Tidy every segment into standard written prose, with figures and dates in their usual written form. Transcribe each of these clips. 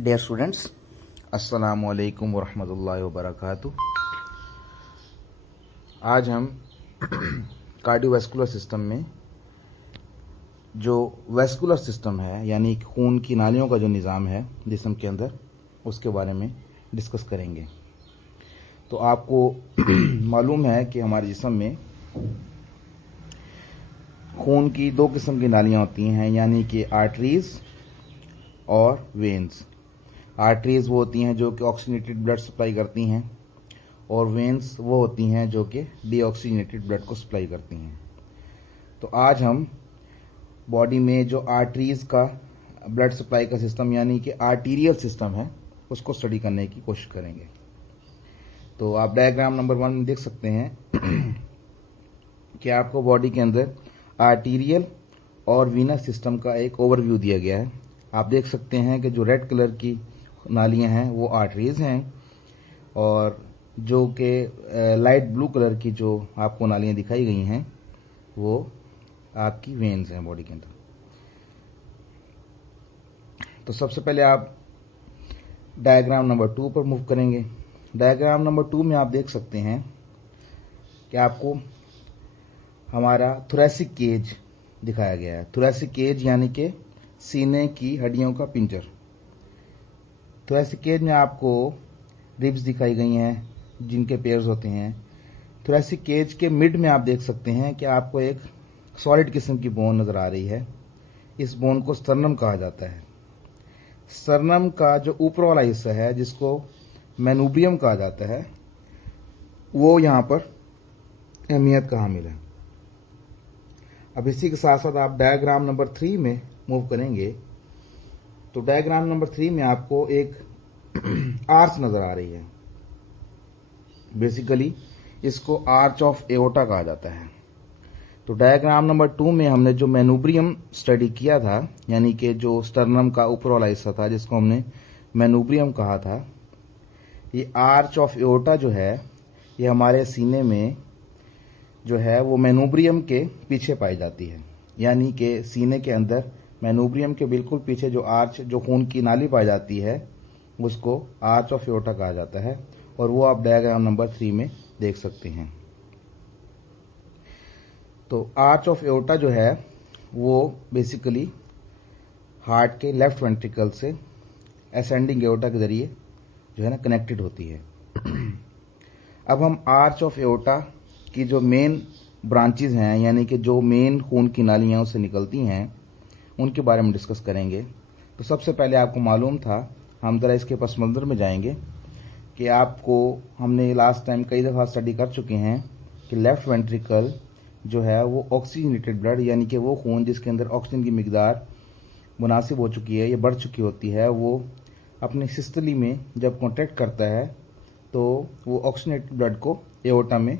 Dear students, अस्सलामु अलैकुम वरहमतुल्लाहि वबरकातुह। आज हम कार्डियोवैस्कुलर सिस्टम में जो वैस्कुलर सिस्टम है यानी खून की नालियों का जो निज़ाम है जिस्म के अंदर, उसके बारे में डिस्कस करेंगे। तो आपको मालूम है कि हमारे जिस्म में खून की दो किस्म की नालियाँ होती हैं, यानी कि आर्टरीज और वेन्स। आर्टरीज वो होती हैं जो कि ऑक्सीजनेटेड ब्लड सप्लाई करती हैं, और वेन्स वो होती हैं जो कि डीऑक्सीजनेटेड ब्लड को सप्लाई करती हैं। तो आज हम बॉडी में जो आर्टरीज का ब्लड सप्लाई का सिस्टम यानी कि आर्टीरियल सिस्टम है उसको स्टडी करने की कोशिश करेंगे। तो आप डायग्राम नंबर 1 में देख सकते हैं कि आपको बॉडी के अंदर आर्टीरियल और वीनस सिस्टम का एक ओवरव्यू दिया गया है। आप देख सकते हैं कि जो रेड कलर की नालियां हैं वो आर्टरीज हैं, और जो कि लाइट ब्लू कलर की जो आपको नालियां दिखाई गई हैं वो आपकी वेन्स हैं बॉडी के अंदर। तो सबसे पहले आप डायग्राम नंबर 2 पर मूव करेंगे। डायग्राम नंबर 2 में आप देख सकते हैं कि आपको हमारा थोरैसिक केज दिखाया गया है। थोरैसिक केज यानी कि सीने की हड्डियों का पिंजर। थोरैसिक केज में आपको रिब्स दिखाई गई हैं जिनके पेयर्स होते हैं। थोरैसिक केज के मिड में आप देख सकते हैं कि आपको एक सॉलिड किस्म की बोन नजर आ रही है। इस बोन को स्टर्नम कहा जाता है। स्टर्नम का जो ऊपर वाला हिस्सा है जिसको मैनुब्रियम कहा जाता है वो यहां पर अहमियत का हामिल है। अब इसी के साथ साथ आप डायग्राम नंबर 3 में मूव करेंगे तो डायग्राम नंबर 3 में आपको एक आर्च नजर आ रही है। बेसिकली इसको आर्च ऑफ एओर्टा कहा जाता है। तो डायग्राम नंबर 2 में हमने जो मैनुब्रियम स्टडी किया था, यानी कि जो स्टर्नम का ऊपर वाला हिस्सा था जिसको हमने मैनुब्रियम कहा था, ये आर्च ऑफ एओर्टा जो है ये हमारे सीने में जो है वो मैनुब्रियम के पीछे पाई जाती है। यानी कि सीने के अंदर मैनुब्रियम के बिल्कुल पीछे जो आर्च, जो खून की नाली पाई जाती है, उसको आर्च ऑफ एओर्टा कहा जाता है, और वो आप डायग्राम नंबर 3 में देख सकते हैं। तो आर्च ऑफ एओर्टा जो है वो बेसिकली हार्ट के लेफ्ट वेंट्रिकल से असेंडिंग एओर्टा के जरिए जो है ना कनेक्टेड होती है। अब हम आर्च ऑफ एओर्टा की जो मेन ब्रांचेज हैं, यानी कि जो मेन खून की नालियां उससे निकलती हैं, उनके बारे में डिस्कस करेंगे। तो सबसे पहले आपको मालूम था, हम जरा इसके पस मंजर में जाएंगे कि आपको हमने लास्ट टाइम कई दफ़ा स्टडी कर चुके हैं कि लेफ्ट वेंट्रिकल जो है वो ऑक्सीजनेटेड ब्लड, यानी कि वो खून जिसके अंदर ऑक्सीजन की मिकदार मुनासिब हो चुकी है या बढ़ चुकी होती है, वो अपनी सिस्टली में जब कॉन्ट्रैक्ट करता है तो वो ऑक्सीजनेटेड ब्लड को एओर्टा में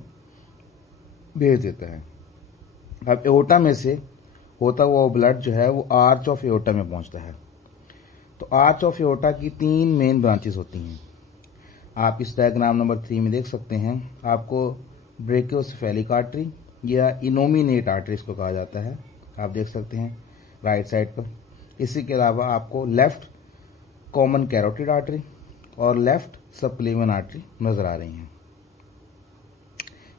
भेज देता है। अब एओर्टा में से होता हुआ ब्लड जो है वो आर्च ऑफ एओर्टा में पहुंचता है। तो आर्च ऑफ एओर्टा की 3 मेन ब्रांचेस होती हैं। आप इस डायग्राम नंबर 3 में देख सकते हैं। आपको ब्रेकियोसेफेलिक आर्टरी या इनोमिनेट आर्टरी इसको कहा जाता है, आप देख सकते हैं राइट साइड पर। इसी के अलावा आपको लेफ्ट कॉमन कैरोटिड आर्टरी और लेफ्ट सबक्लेवियन आर्टरी नजर आ रही हैं।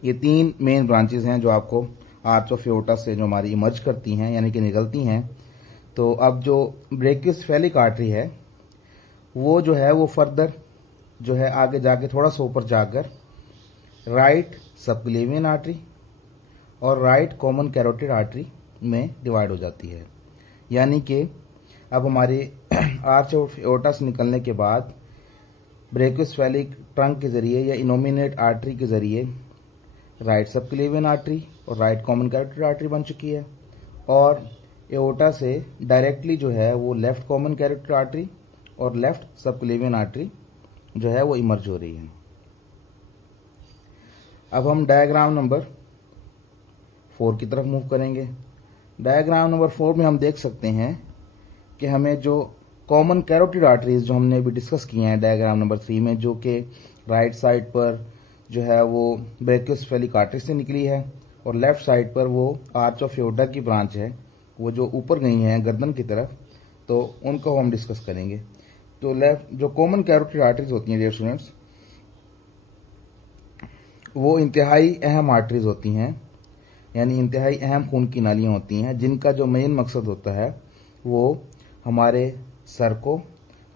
ये 3 मेन ब्रांचेस हैं जो आपको आर्च ऑफ एओर्टा से जो हमारी इमर्ज करती हैं, यानी कि निकलती हैं। तो अब जो ब्रेकियोसेफेलिक आर्टरी है वो जो है वो फर्दर जो है आगे जाके थोड़ा सा ऊपर जाकर राइट सबक्लेवियन आर्टरी और राइट कॉमन कैरोटिड आर्टरी में डिवाइड हो जाती है। यानी कि अब हमारे आर्च ऑफ एओर्टा से निकलने के बाद ब्रेकियोसेफेलिक ट्रंक के जरिए या इनोमिनेट आर्टरी के जरिए राइट सबक्लेवियन आर्टरी और राइट कॉमन कैरोटिड आर्टरी बन चुकी है, और एओर्टा से डायरेक्टली जो है वो लेफ्ट कॉमन कैरोटिड आर्टरी और लेफ्ट सबक्लेवियन आर्टरी जो है वो इमर्ज हो रही है। अब हम डायग्राम नंबर 4 की तरफ मूव करेंगे। डायग्राम नंबर 4 में हम देख सकते हैं कि हमें जो कॉमन कैरोटिड आर्टरीज जो हमने अभी डिस्कस किए हैं डायग्राम नंबर 3 में, जो कि राइट साइड पर जो है वो ब्रेकियोसेफेलिक आर्टरी से निकली है, और लेफ्ट साइड पर वो आर्च ऑफ एओर्टा की ब्रांच है, वो जो ऊपर गई हैं गर्दन की तरफ, तो उनको हम डिस्कस करेंगे। तो लेफ्ट जो कॉमन कैरोटिड आर्टरीज होती हैं डियर स्टूडेंट्स, वो इंतहाई अहम आर्टरीज होती हैं, यानी इंतहाई अहम खून की नालियां होती हैं, जिनका जो मेन मकसद होता है वो हमारे सर को,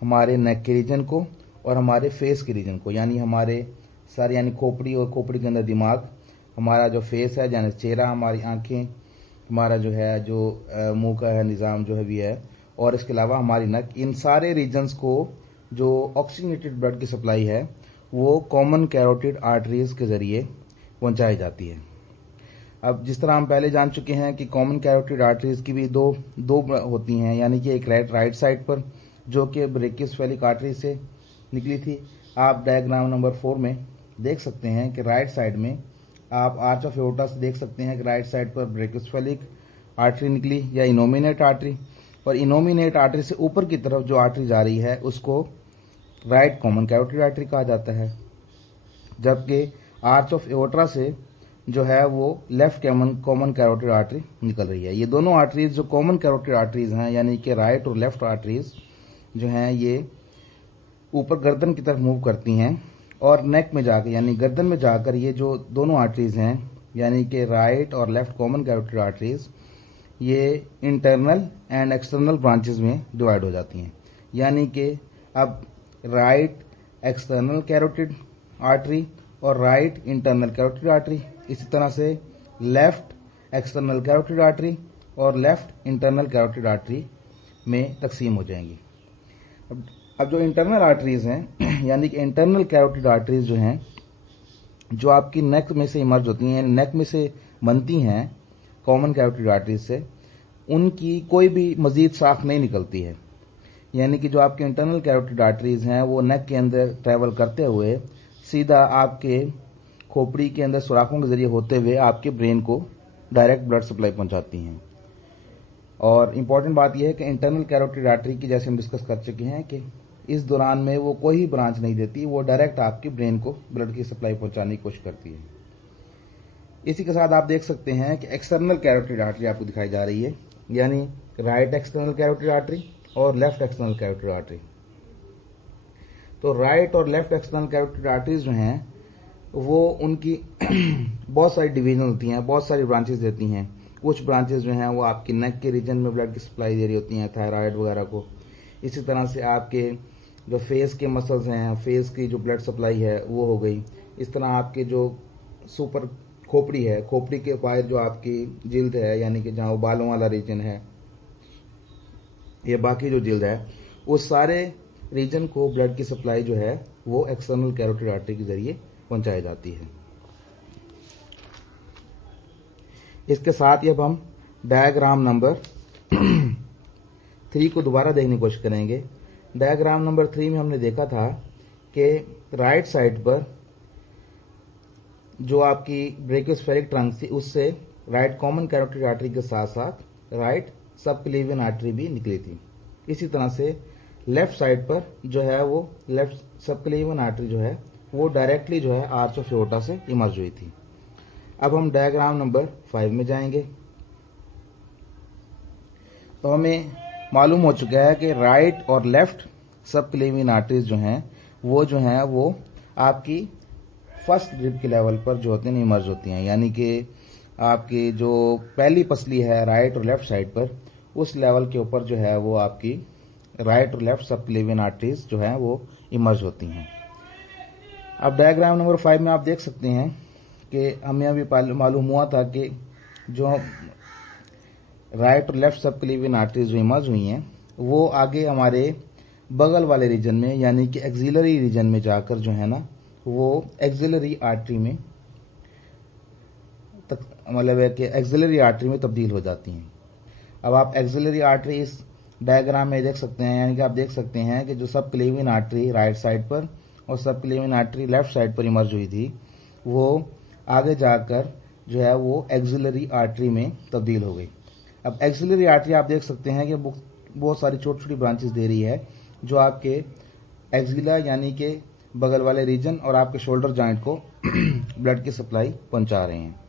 हमारे नेक के रीजन को और हमारे फेस के रीजन को, यानी हमारे सर यानी खोपड़ी और खोपड़ी के अंदर दिमाग, हमारा जो फेस है यानी चेहरा, हमारी आंखें, हमारा जो है जो मुंह का है निज़ाम जो है भी है, और इसके अलावा हमारी नक, इन सारे रीजन्स को जो ऑक्सीजनेटेड ब्लड की सप्लाई है वो कॉमन कैरोटिड आर्टरीज के जरिए पहुंचाई जाती है। अब जिस तरह हम पहले जान चुके हैं कि कॉमन कैरोटिड आर्टरीज की भी दो होती हैं, यानी कि एक राइट साइड पर जो कि ब्रेकियोसेफेलिक आर्टरी से निकली थी। आप डायग्राम नंबर 4 में देख सकते हैं कि राइट साइड में आप आर्च ऑफ एओर्टा से देख सकते हैं कि राइट साइड पर ब्रेकियोसेफेलिक आर्टरी निकली या इनोमिनेट आर्टरी, और इनोमिनेट आर्टरी से ऊपर की तरफ जो आर्टरी जा रही है उसको राइट कॉमन कैरोटिड आर्टरी कहा जाता है, जबकि आर्च ऑफ एओर्टा से जो है वो लेफ्ट कॉमन कैरोटिड आर्टरी निकल रही है। ये दोनों आर्टरीज जो कॉमन कैरोटिड आर्टरीज हैं, यानी कि राइट और लेफ्ट आर्टरीज जो हैं, ये ऊपर गर्दन की तरफ मूव करती हैं और नेक में जाकर यानी गर्दन में जाकर ये जो दोनों आर्टरीज हैं, यानी कि राइट और लेफ्ट कॉमन कैरोटिड आर्टरीज, ये इंटरनल एंड एक्सटर्नल ब्रांचेस में डिवाइड हो जाती हैं। यानी कि अब राइट एक्सटर्नल कैरोटिड आर्टरी और राइट इंटरनल कैरोटिड आर्टरी, इसी तरह से लेफ्ट एक्सटर्नल कैरोटिड आर्टरी और लेफ्ट इंटरनल कैरोटिड आर्टरी में तकसीम हो जाएंगी। अब जो इंटरनल आर्टरीज हैं यानी कि इंटरनल कैरोटिड आर्टरीज जो हैं, जो आपकी नेक में से इमर्ज होती हैं, नेक में से बनती हैं कॉमन कैरोटिड आर्टरीज से, उनकी कोई भी मजीद शाख नहीं निकलती है। यानी कि जो आपके इंटरनल कैरोटिड आर्टरीज हैं वो नेक के अंदर ट्रैवल करते हुए सीधा आपके खोपड़ी के अंदर सुराखों के जरिए होते हुए आपके ब्रेन को डायरेक्ट ब्लड सप्लाई पहुंचाती हैं। और इम्पॉर्टेंट बात यह है कि इंटरनल कैरोटिड आर्टरी की, जैसे हम डिस्कस कर चुके हैं, कि इस दौरान में वो कोई ही ब्रांच नहीं देती, वो डायरेक्ट आपके ब्रेन को ब्लड की सप्लाई पहुंचाने की कोशिश करती है। इसी के साथ आप देख सकते हैं कि एक्सटर्नल कैरोटिड आर्टरी आपको दिखाई जा रही है, यानी राइट एक्सटर्नल कैरोटिड आर्टरी और लेफ्ट एक्सटर्नल कैरोटिड आर्टरी। तो राइट और लेफ्ट एक्सटर्नल कैरोटिड आर्टरीज जो हैं वो उनकी बहुत सारी डिवीजन होती हैं, बहुत सारी ब्रांचेस देती हैं। कुछ ब्रांचेस जो हैं वो आपकी नेक के रीजन में ब्लड की सप्लाई दे रही होती हैं, थायराइड वगैरह को। इसी तरह से आपके जो फेस के मसल्स हैं, फेस की जो ब्लड सप्लाई है वो हो गई। इस तरह आपके जो सुपर खोपड़ी है, खोपड़ी के बाहर जो आपकी जिल्द है, यानी कि जहाँ बालों वाला रीजन है, ये बाकी जो जिल्द है, उस सारे रीजन को ब्लड की सप्लाई जो है वो एक्सटर्नल कैरोटिड आर्टरी के जरिए पहुंचाई जाती है। इसके साथ ही अब हम डायग्राम नंबर 3 को दोबारा देखने की कोशिश करेंगे। डायग्राम नंबर 3 में हमने देखा था कि राइट साइड पर जो आपकी ब्रेकियोसेफेलिक ट्रंक थी उससे राइट कॉमन कैरोटिड आर्टरी के साथ साथ राइट सबक्लेवियन आर्टरी भी निकली थी। इसी तरह से लेफ्ट साइड पर जो है वो लेफ्ट सबक्लेवियन आर्टरी जो है वो डायरेक्टली जो है आर्च ऑफ एओर्टा से इमर्ज हुई थी। अब हम डायग्राम नंबर 5 में जाएंगे। तो हमें मालूम हो चुका है कि राइट और लेफ्ट सबक्लेवियन आर्टरीज जो हैं वो आपकी फर्स्ट रिब के लेवल पर जो होते हैं इमर्ज होती हैं, यानी कि आपकी जो पहली पसली है राइट और लेफ्ट साइड पर, उस लेवल के ऊपर जो है वो आपकी राइट और लेफ्ट सबक्लेवियन आर्टरीज जो है वो इमर्ज होती हैं। अब डायग्राम नंबर 5 में आप देख सकते हैं कि हमें अभी मालूम हुआ था कि जो राइट और लेफ्ट सबक्लेवियन आर्टरीज जो इमर्ज हुई हैं वो आगे हमारे बगल वाले रीजन में, यानी कि एक्सिलरी रीजन में जाकर जो है ना वो एक्सिलरी आर्टरी में मतलब है कि एक्सिलरी आर्टरी में तब्दील हो जाती हैं। अब आप एक्सिलरी आर्टरी इस डायग्राम में देख सकते हैं, यानी कि आप देख सकते हैं कि जो सबक्लेवियन आर्टरी राइट साइड पर और सबक्लेवियन आर्टरी लेफ्ट साइड पर इमर्ज हुई थी वो आगे जाकर जो है वो एक्सिलरी आर्टरी में तब्दील हो गई। अब एक्सिलरी आर्टरी आप देख सकते हैं कि बहुत सारी छोटी छोटी ब्रांचेस दे रही है जो आपके एक्सिला यानी कि बगल वाले रीजन और आपके शोल्डर जॉइंट को ब्लड की सप्लाई पहुंचा रहे हैं।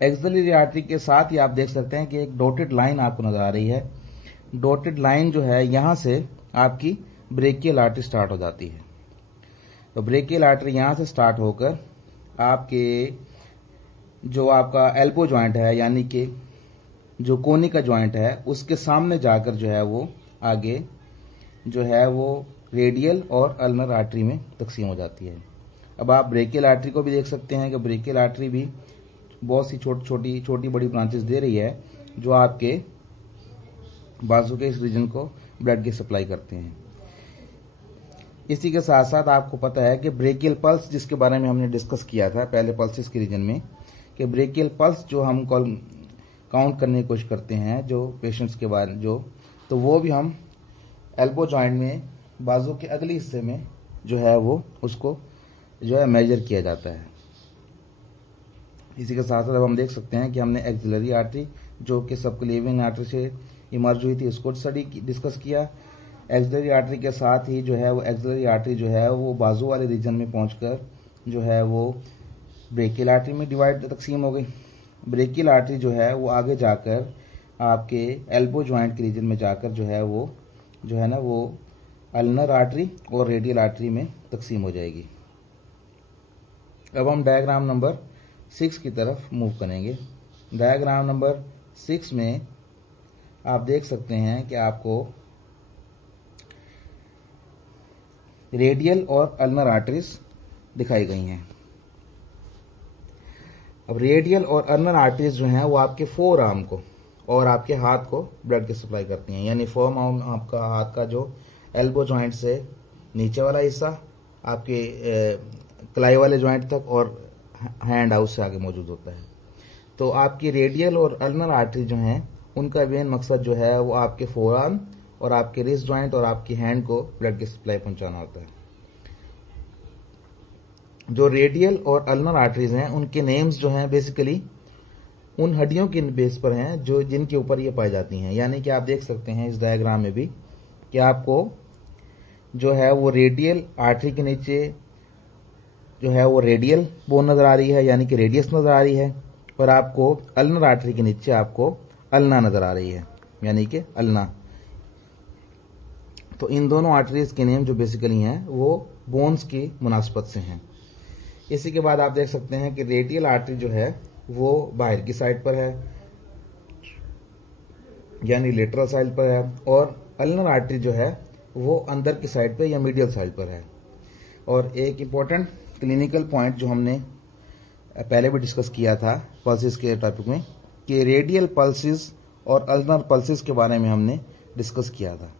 एक्सिलरी आर्टरी के साथ ही आप देख सकते हैं कि एक डॉटेड लाइन आपको नजर आ रही है। डॉटेड लाइन जो है यहाँ से आपकी ब्रेकियल आर्टरी स्टार्ट हो जाती है। तो ब्रेकियल आर्टरी यहां से स्टार्ट होकर आपके जो आपका एल्बो जॉइंट है यानी कि जो कोनी का जॉइंट है उसके सामने जाकर जो है वो आगे जो है वो रेडियल और अल्नर आर्टरी में तकसीम हो जाती है। अब आप ब्रेकियल आर्टरी को भी देख सकते हैं कि ब्रेकियल आर्टरी भी बहुत सी छोटी बड़ी ब्रांचेस दे रही है जो आपके बाजू के इस रीजन को ब्लड की सप्लाई करते हैं। इसी के साथ साथ आपको पता है कि ब्रेकियल पल्स जिसके बारे में हमने डिस्कस किया था पहले पल्सेस के रीजन में, कि ब्रेकियल पल्स जो हम काउंट करने की कोशिश करते हैं जो पेशेंट्स के बारे जो, तो वो भी हम एल्बो जॉइंट में बाजू के अगले हिस्से में जो है वो उसको जो है मेजर किया जाता है। इसी के साथ साथ अब हम देख सकते हैं कि हमने एक्सिलरी आर्टरी जो कि सबक्लेवियन आर्टरी से इमर्ज हुई थी उसको डिस्कस किया। एक्सिलरी आर्टरी के साथ ही जो है वो एक्सिलरी आर्टरी जो है वो बाजू वाले रीजन में पहुंचकर जो है वो ब्रेकियल आर्टरी में तकसीम हो गई। ब्रेकियल आर्टरी जो है वो आगे जाकर आपके एल्बो जॉइंट के रीजन में जाकर जो है वो अल्नर आर्टरी और रेडियल आर्टरी में तकसीम हो जाएगी। अब हम डायग्राम नंबर 6 की तरफ मूव करेंगे। डायग्राम नंबर 6 में आप देख सकते हैं कि आपको रेडियल और अल्नर आर्टरीज दिखाई गई हैं। अब रेडियल और अल्नर आर्टरीज जो हैं वो आपके फोर आर्म को और आपके हाथ को ब्लड की सप्लाई करती हैं, यानी फोर आर्म आपका हाथ का जो एल्बो जॉइंट से नीचे वाला हिस्सा आपके कलाई वाले जॉइंट तक और हैंड हाउस से आगे मौजूद होता है। तो आपकी रेडियल और अल्नर आर्टरी जो हैं उनका मेन मकसद जो है वो आपके फोर आर्म और आपके रिस्ट जॉइंट और आपकी हैंड को ब्लड की सप्लाई पहुंचाना होता है। जो रेडियल और अल्नर आर्टरीज हैं उनके नेम्स जो हैं बेसिकली उन हड्डियों के बेस पर हैं जो जिनके ऊपर ये पाई जाती हैं। यानी कि आप देख सकते हैं इस डायग्राम में भी कि आपको जो है वो रेडियल आर्टरी के नीचे जो है वो रेडियल बोन नजर आ रही है यानी कि रेडियस नजर आ रही है, और आपको अल्नर आर्टरी के नीचे आपको अल्ना नजर आ रही है यानी कि अल्ना। तो इन दोनों आर्टरीज के नेम जो बेसिकली हैं वो बोन्स की मुनासबत से हैं। इसी के बाद आप देख सकते हैं कि रेडियल आर्टरी जो है वो बाहर की साइड पर है यानी लेटरल साइड पर है, और अल्नर आर्टरी जो है वो अंदर की साइड पर या मीडियल साइड पर है। और एक इंपॉर्टेंट क्लिनिकल पॉइंट जो हमने पहले भी डिस्कस किया था पल्सेस के टॉपिक में कि रेडियल पल्सेस और अल्नर पल्सेस के बारे में हमने डिस्कस किया था।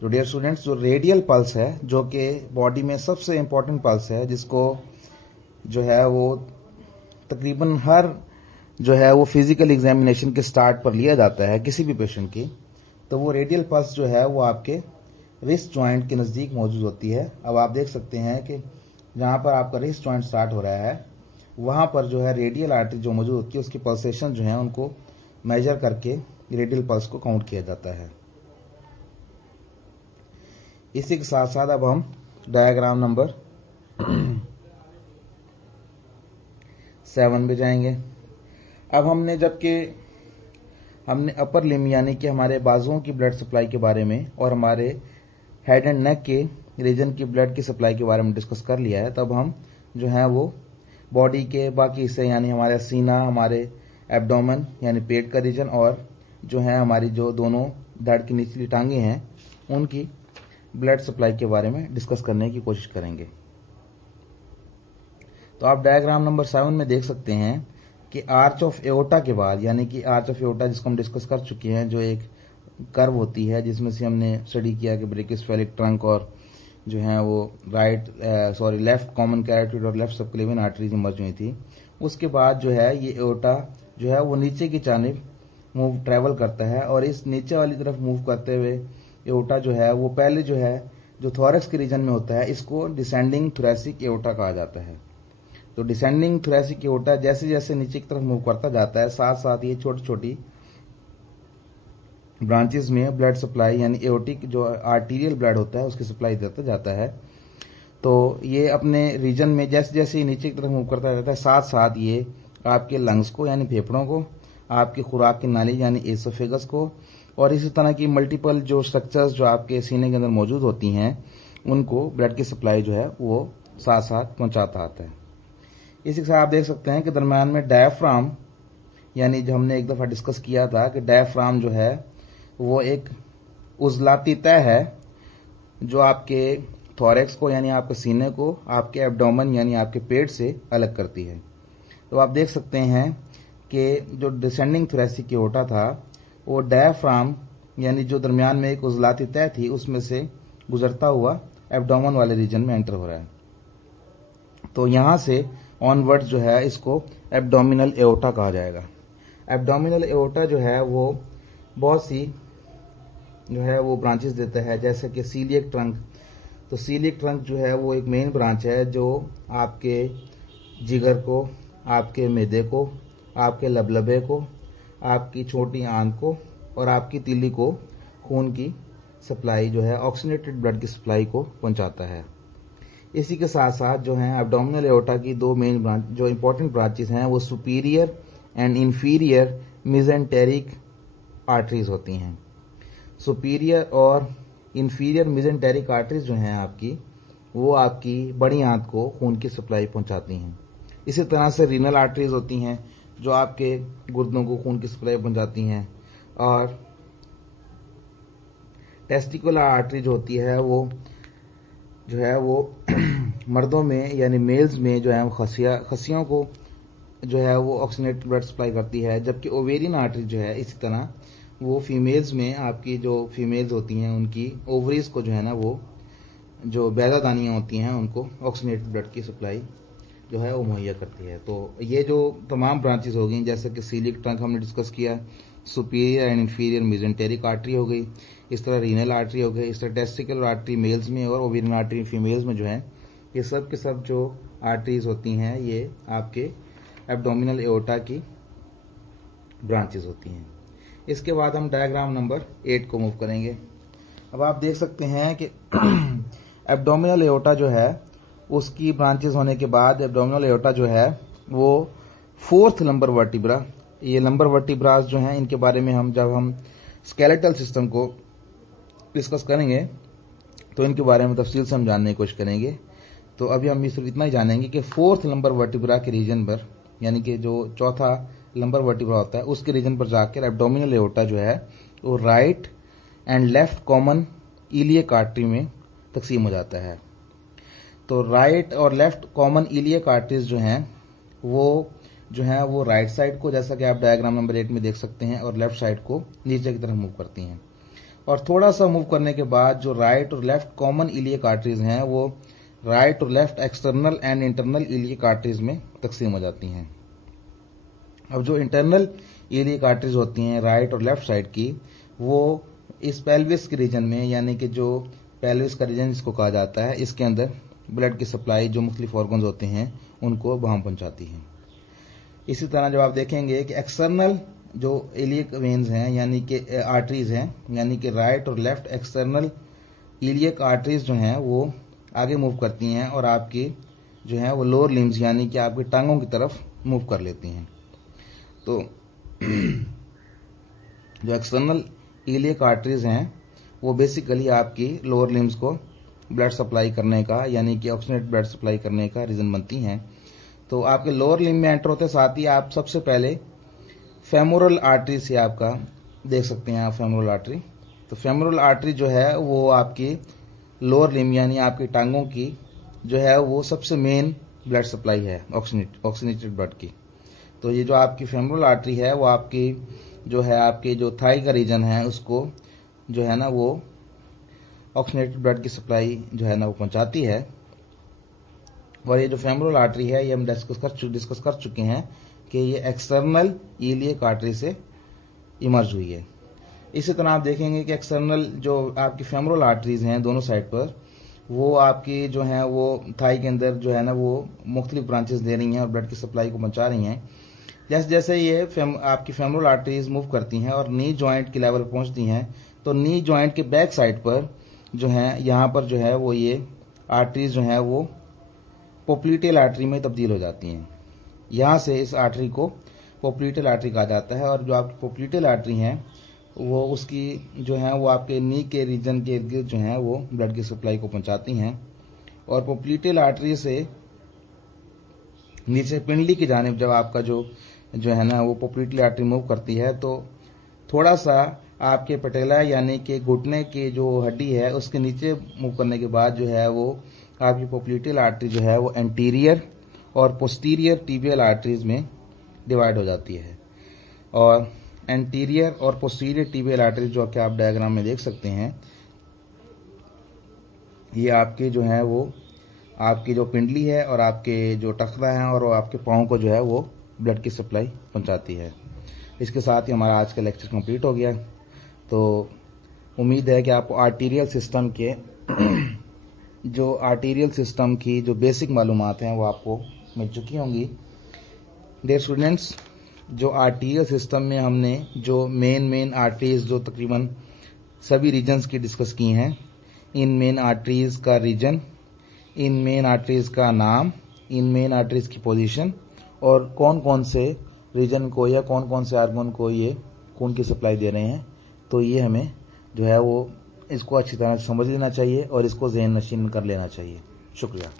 तो डियर स्टूडेंट्स, जो रेडियल पल्स है जो कि बॉडी में सबसे इंपॉर्टेंट पल्स है जिसको जो है वो तकरीबन हर जो है वो फिजिकल एग्जामिनेशन के स्टार्ट पर लिया जाता है किसी भी पेशेंट की, तो वो रेडियल पल्स जो है वो आपके रिस्ट जॉइंट के नज़दीक मौजूद होती है। अब आप देख सकते हैं कि जहाँ पर आपका रिस्ट जॉइंट स्टार्ट हो रहा है वहाँ पर जो है रेडियल आर्टरी जो मौजूद होती है उसकी पल्सेशन जो है उनको मेजर करके रेडियल पल्स को काउंट किया जाता है। इसी के साथ साथ अब हम डायग्राम नंबर 7 पे जाएंगे। अब हमने अपर लिम यानी कि हमारे बाजुओं की ब्लड सप्लाई के बारे में और हमारे हेड एंड नेक के रीजन की ब्लड की सप्लाई के बारे में डिस्कस कर लिया है। तब हम जो है वो बॉडी के बाकी हिस्से यानी हमारे सीना, हमारे एब्डोमेन यानी पेट का रीजन और जो है हमारी जो दोनों धड़ की निचली टांगे हैं उनकी ब्लड सप्लाई के बारे में डिस्कस करने की कोशिश करेंगे। तो आप डायग्राम नंबर 7 में देख सकते हैं कि आर्च ऑफ एओर्टा के बाद यानी कि आर्च ऑफ एओर्टा जिसको हम डिस्कस कर चुके हैं, जो एक कर्व होती है जिसमें से हमने स्टडी किया कि ब्रेकियोसेफेलिक ट्रंक और जो है वो लेफ्ट कॉमन कैरोटिड और लेफ्ट सबक्लेवियन आर्टरीज इमर्ज हुई थी। उसके बाद जो है ये एओर्टा जो है वो नीचे की जानिब ट्रैवल करता है और इस नीचे वाली तरफ मूव करते हुए एओर्टा जो है वो पहले जो है जो थोरैक्स के रीजन में होता है इसको डिसेंडिंग थोरैसिक एओर्टा कहा जाता है। तो डिसेंडिंग थोरैसिक एओर्टा जैसे जैसे नीचे की तरफ मूव करता जाता है साथ साथ ये छोटी छोटी ब्रांचेस में ब्लड सप्लाई यानी एओर्टिक जो आर्टीरियल ब्लड होता है उसकी सप्लाई देता जाता है। तो ये अपने रीजन में जैसे जैसे नीचे की तरफ मूव करता जाता है साथ साथ ये आपके लंग्स को यानी फेफड़ों को, आपकी खुराक की नाली यानी एसोफेगस को और इसी तरह की मल्टीपल जो स्ट्रक्चर्स जो आपके सीने के अंदर मौजूद होती हैं उनको ब्लड की सप्लाई जो है वो साथ साथ पहुंचाता आता है। इसी के साथ आप देख सकते हैं कि दरम्यान में डायफ्राम, यानी जो हमने एक दफा डिस्कस किया था कि डायफ्राम जो है वो एक उजलाती तह है जो आपके थोरेक्स को यानी आपके सीने को आपके एब्डोमेन यानी आपके पेट से अलग करती है। तो आप देख सकते हैं कि जो डिसेंडिंग थोरेसिक एओर्टा था वो डायफ्राम यानी जो दरमियान में एक उजलाती तह थी उसमें से गुजरता हुआ एब्डोमेन वाले रीजन में एंटर हो रहा है। तो यहां से ऑनवर्ड जो है इसको एब्डोमिनल एओर्टा कहा जाएगा। एब्डोमिनल एओर्टा जो है वो बहुत सी जो है वो ब्रांचेस देता है, जैसे कि सीलिएक ट्रंक। तो सीलिएक ट्रंक जो है वो एक मेन ब्रांच है जो आपके जिगर को, आपके मैदे को, आपके लबलबे को, आपकी छोटी आंत को और आपकी तीली को खून की सप्लाई जो है ऑक्सीनेटेड ब्लड की सप्लाई को पहुंचाता है। इसी के साथ साथ जो है एब्डोमिनल एओर्टा की दो मेन ब्रांच जो इंपॉर्टेंट ब्रांचेस हैं वो superior and inferior mesenteric arteries होती हैं। सुपीरियर और इंफीरियर मेसेंटेरिक आर्टरीज जो हैं आपकी वो आपकी बड़ी आंत को खून की सप्लाई पहुंचाती हैं। इसी तरह से रीनल आर्टरीज होती हैं जो आपके गुर्दों को खून की सप्लाई पहुंचाती हैं, और टेस्टिकुलर आर्टरी जो होती है वो जो है वो मर्दों में यानी मेल्स में जो है वो खसियों को जो है वो ऑक्सीनेटेड ब्लड सप्लाई करती है, जबकि ओवेरियन आर्टरी जो है इसी तरह वो फीमेल्स में आपकी जो फीमेल्स होती हैं उनकी ओवरीज को जो है ना वो जो बैदादानियाँ होती हैं उनको ऑक्सीनेटेड ब्लड की सप्लाई जो है वो मुहैया करती है। तो ये जो तमाम ब्रांचेस हो गई जैसे कि सीलिक ट्रंक हमने डिस्कस किया, superior and inferior mesenteric artery हो गई, इस तरह रीनल आर्टरी हो गई, इस तरह टेस्टिकुलर आर्टरी मेल्स में और ओवेरियन आर्टरी फीमेल्स में जो है ये सब के सब जो आर्टरीज होती हैं ये आपके एब्डोमिनल एओर्टा की ब्रांचेस होती हैं। इसके बाद हम डायग्राम नंबर 8 को मूव करेंगे। अब आप देख सकते हैं कि एब्डोमिनल एओर्टा जो है उसकी ब्रांचेस होने के बाद एब्डोमिनल एओर्टा जो है वो फोर्थ लंबर वर्टिब्रा, ये लंबर वर्टिब्रास जो हैं इनके बारे में हम जब हम स्केलेटल सिस्टम को डिस्कस करेंगे तो इनके बारे में तफसील से हम जानने की कोशिश करेंगे। तो अभी हम सिर्फ इतना ही जानेंगे कि फोर्थ लंबर वर्टिब्रा के रीजन पर यानी कि जो चौथा लंबर वर्टिब्रा होता है उसके रीजन पर जाकर एब्डोमिनल एओर्टा जो है वो right and left common iliac artery में तकसीम हो जाता है। तो राइट और लेफ्ट कॉमन इलियक आर्टरीज जो हैं वो राइट साइड को, जैसा कि आप डायग्राम नंबर 8 में देख सकते हैं, और लेफ्ट साइड को नीचे की तरफ मूव करती हैं। और थोड़ा सा मूव करने के बाद जो राइट और लेफ्ट कॉमन इलियक आर्टरीज हैं वो राइट और left external and internal iliac arteries में तकसीम हो जाती हैं। अब जो इंटरनल इलियक आर्टरीज होती हैं राइट और लेफ्ट साइड की, वो इस पेल्विस के रीजन में, यानी कि जो पेल्विस का रीजन जिसको कहा जाता है, इसके अंदर ब्लड की सप्लाई जो मुख्तलिफ ऑर्गन्स होते हैं उनको वहां पहुंचाती है। इसी तरह जब आप देखेंगे कि एक्सटर्नल जो इलियक वेन्स हैं यानी कि आर्टरीज हैं, यानी कि राइट और लेफ्ट एक्सटर्नल इलियक आर्टरीज जो हैं वो आगे मूव करती हैं और आपकी जो है वो लोअर लिम्स यानी कि आपकी टांगों की तरफ मूव कर लेती हैं। तो जो एक्सटर्नल इलियक आर्टरीज हैं वो बेसिकली आपकी लोअर लिम्स को ब्लड सप्लाई करने का यानी कि ऑक्सीनेटेड ब्लड सप्लाई करने का रीजन बनती हैं। तो आपके लोअर लिम्ब में एंटर होते साथ ही आप सबसे पहले फेमोरल आर्टरी से आपका देख सकते हैं आप फेमोरल आर्टरी। तो फेमोरल आर्टरी जो है वो आपकी लोअर लिम्ब यानी आपकी टांगों की जो है वो सबसे मेन ब्लड सप्लाई है ऑक्सीनेटेड ब्लड की। तो ये जो आपकी फेमोरल आर्टरी है वो आपकी जो है आपके जो थाई का रीजन है उसको जो है ना वो ऑक्सीनेटेड ब्लड की सप्लाई जो है ना वो पहुंचाती है। और ये जो फेमोरल आर्टरी है ये हम डिस्कस कर चुके हैं कि ये एक्सटर्नल इलियक आर्टरी से इमर्ज हुई है। इसी तरह आप देखेंगे कि एक्सटर्नल जो आपकी फेमोरल आर्टरीज हैं दोनों साइड पर वो आपकी जो है वो थाई के अंदर जो है ना वो मुख्तलिफ ब्रांचेस दे रही हैं और ब्लड की सप्लाई को पहुंचा रही हैं। जैसे जैसे ये आपकी फेमोरल आर्टरीज मूव करती हैं और नी जॉइंट के लेवल पहुंचती हैं तो नी जॉइंट के बैक साइड पर जो है यहाँ पर जो है वो ये आर्टरीज जो है वो पोप्लीटियल आर्टरी में तब्दील हो जाती हैं। यहाँ से इस आर्टरी को पोप्लीटियल आर्टरी कहा जाता है। और जो आपकी पोप्लीटियल आर्टरी हैं वो उसकी जो है वो आपके नी के रीजन के इर्द गिर्द जो है वो ब्लड की सप्लाई को पहुंचाती हैं। और पोप्लीटियल आर्टरी से नीचे पिंडली की जानिब जब आपका जो है ना वो पोप्लीटियल आर्टरी मूव करती है तो थोड़ा सा आपके पटेला यानी कि घुटने की जो हड्डी है उसके नीचे मूव करने के बाद जो है वो आपकी पोप्लीटियल आर्टरी जो है वो एंटीरियर और पोस्टीरियर टिबियल आर्टरीज में डिवाइड हो जाती है। और एंटीरियर और पोस्टीरियर टिबियल आर्टरी जो कि आप डायग्राम में देख सकते हैं, ये आपके जो है वो आपकी जो पिंडली है और आपके जो टखरा है और वो आपके पाँव को जो है वो ब्लड की सप्लाई पहुंचाती है। इसके साथ ही हमारा आज का लेक्चर कंप्लीट हो गया। तो उम्मीद है कि आपको आर्टीरियल सिस्टम के जो आर्टीरियल सिस्टम की जो बेसिक मालूमात हैं वो आपको मिल चुकी होंगी। डियर स्टूडेंट्स, जो आर्टीरियल सिस्टम में हमने जो मेन आर्टरीज जो तकरीबन सभी रीजन्स की डिस्कस की हैं, इन मेन आर्टरीज का रीजन, इन मेन आर्टरीज का नाम, इन मेन आर्टरीज की पोजीशन और कौन कौन से रीजन को या कौन कौन से आर्गन को ये खून की सप्लाई दे रहे हैं, तो ये हमें जो है वो इसको अच्छी तरह से समझ लेना चाहिए और इसको ज़हन नशीन कर लेना चाहिए। शुक्रिया।